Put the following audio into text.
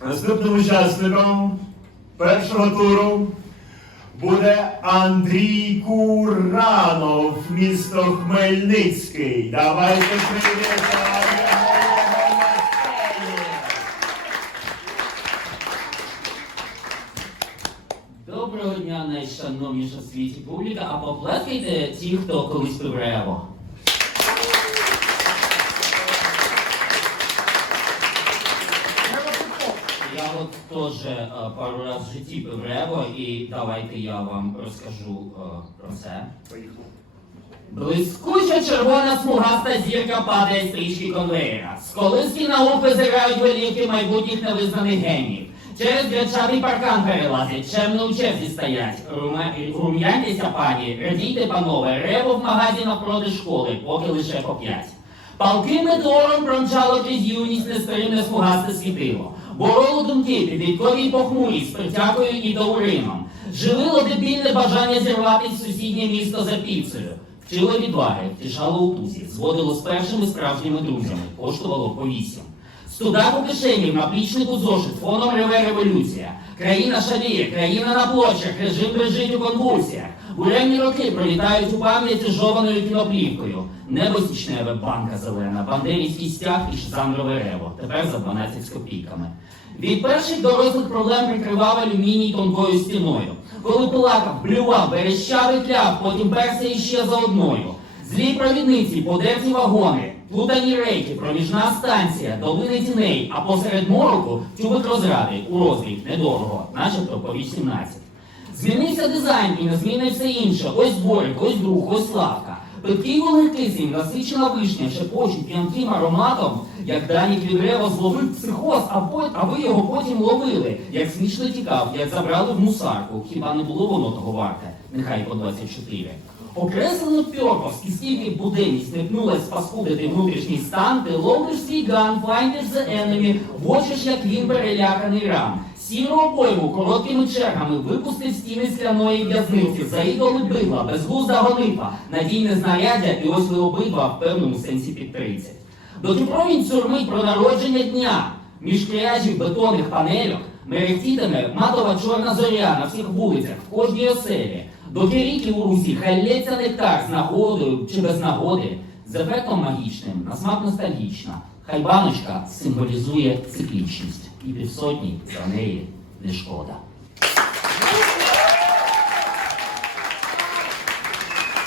Наступним учасником першого туру буде Андрій Куранов, місто Хмельницький. Давайте привітаємо. Доброго дня, найшановніша в світі публіка, а поплескайте ті, хто колись пив. Я от теж е, пару раз в житті пив рево, і давайте я вам розкажу е, про це. Блискуча червона смугаста зірка падає з стрічки конвейера. З колиски на губ великі майбутніх невизнаних генів. Через гречаний паркан перелазять, чемно у черзі стоять. Рума- Рум'яйтеся, пані, радійте, панове, рево в магазі навпроти школи, поки лише по п'ять. Палким метеором промчало крізь юність нестримне смугасте світило. Бороло думки, підліткові й похмурі, з притякою і доурином, Живило дебільне бажання зірватись сусіднє місто за піцею. Вчило відваги, втішало у тузі, зводило з першими справжніми друзями, коштувало по вісім. Студак у кишені, в наплічнику зошит, фоном реве революція. Країна шаліє, країна на площах, режим лежить у конвульсіях. Буремні роки пролітають у пам'яті жованою кіноплівкою. Небо січневе, банка зелена, бандерівський стяг і шзанрове рево. Тепер за 12 з копійками. Від перших дорослих проблем прикривав алюміній тонкою стіною. Коли плакав, блював, верещав і кляв, потім перся іще за одною. Злі провідниці, подерті вагони, плутані рейки, проміжна станція, долини тіней, а посеред мороку тюбик розради у розріб недорого, начебто по 18. Змінився дизайн і не зміниться інше. Ось Борик, ось друг, ось Славка. Питкий вогнекисень, насичена вишня, шепочуть п'янким ароматом, як Данік від зловив психоз, а, по- а ви його потім ловили, як смішно тікав, як забрали в мусарку. Хіба не було воно того варте? Нехай по 24. Окреслено Пьорковський, скільки буденність не пнулась спаскудити внутрішній стан, ти ловиш свій ган, файндиш the enemy, бочиш, як він переляканий рам. Сіру обойму короткими чергами випустив стіни скляної в'язниці, за ідоли бидла, безглузда гонипа, надійне знаряддя, і ось ви обидва в певному сенсі під 30. Доки промінь цюрмить про народження дня, між кряжів бетонних панельок, мерехтітиме матова чорна зоря на всіх вулицях, в кожній оселі. Доки ріки у русі хайлється нектар з нагодою чи без нагоди, з ефектом магічним, на смак ностальгічна. Хай баночка символізує циклічність, і півсотні за неї не шкода.